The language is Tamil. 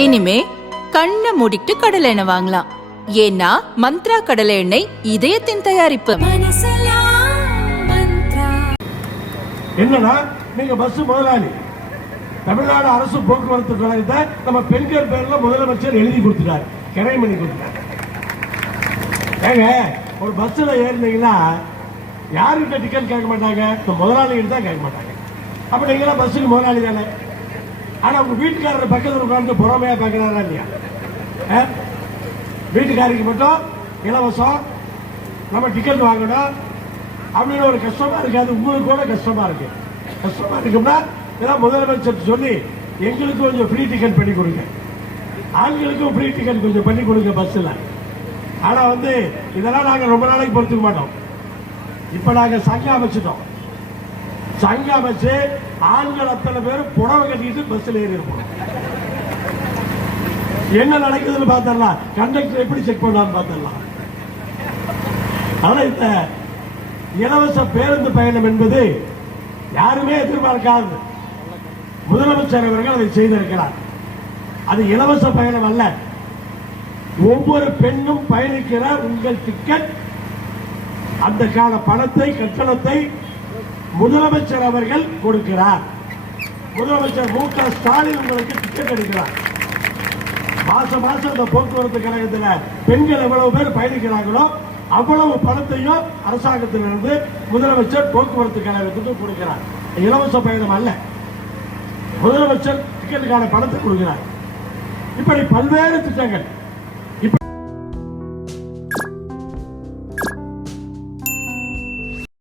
இனிமே கண்ணை மூடிட்டு கடலை எண்ணெய் வாங்கலாம். ஏன்னா மந்த்ரா கடலை எண்ணெய் இதயத்தின் தயாரிப்பு. என்னன்னா நீங்க பஸ் முதலாளி. தமிழ்நாடு அரசு போக்குவரத்து கழகத்தை நம்ம பெண்கள் பேர்ல முதலமைச்சர் எழுதி கொடுத்துட்டாரு. கிரை பண்ணி கொடுத்துட்டாரு. ஏங்க ஒரு பஸ்ல ஏறினீங்கன்னா யாருக்கிட்ட டிக்கெட் கேட்க மாட்டாங்க? முதலாளிகிட்ட தான் கேட்க மாட்டாங்க. அப்ப நீங்களாம் பஸ்ஸுக்கு முதலாளி தானே? ஆனா உங்க வீட்டுக்காரர் பக்கத்தில் உட்கார்ந்து பொறாமையா பாக்குறாரா இல்லையா? ஆ? வீட்டுக்காரிக்கு மட்டும் இலவசம் நம்ம டிக்கெட் வாங்கணும். அப்படின்னு ஒரு கஷ்டமா இருக்காது. உங்களுக்கு கூட கஷ்டமா இருக்கு. கஷ்டமா இருக்கும்னா இதெல்லாம் முதலமைச்சர் சொல்லி எங்களுக்கு கொஞ்சம் ஃப்ரீ டிக்கெட் பண்ணி கொடுங்க. ஆண்களுக்கும் ஃப்ரீ டிக்கெட் கொஞ்சம் பண்ணி கொடுங்க பஸ்ஸில் ஆனால் வந்து இதெல்லாம் நாங்கள் ரொம்ப நாளைக்கு பொறுத்துக்க மாட்டோம். இப்போ நாங்கள் சங்கம் அமைச்சிட்டோம். சங்கம் வச்சு ஆண்கள் அத்தனை பேரும் புடவை கட்டிட்டு பஸ்ஸில் ஏறி இருப்போம் என்ன நடக்குதுன்னு பார்த்தரலாம் கண்டக்டர் எப்படி செக் பண்ணலாம்னு பார்த்தரலாம் ஆனா இந்த இலவச பேருந்து பயணம் என்பது யாருமே எதிர்பார்க்காது. முதலமைச்சர் அவர்கள் அதை செய்திருக்கிறார். அது இலவச பயணம் அல்ல. ஒவ்வொரு பெண்ணும் பயணிக்கிற உங்கள் டிக்கெட் அந்த கால பணத்தை கட்டணத்தை முதலமைச்சர் அவர்கள் கொடுக்கிறார். முதலமைச்சர் மு க ஸ்டாலின் உங்களுக்கு டிக்கெட் எடுக்கிறார் மாசம் மாசம் இந்த போக்குவரத்து கழகத்தில் பெண்கள் எவ்வளவு பேர் பயணிக்கிறாங்களோ அவ்வளவு பணத்தையும் அரசாங்கத்திலிருந்து முதலமைச்சர் போக்குவரத்து கழகத்துக்கு கொடுக்கிறார். இலவச பயணம் அல்ல. முதலமைச்சர் டிக்கெட்டுக்கான பணத்தை கொடுக்கிறார். இப்படி பல்வேறு திட்டங்கள்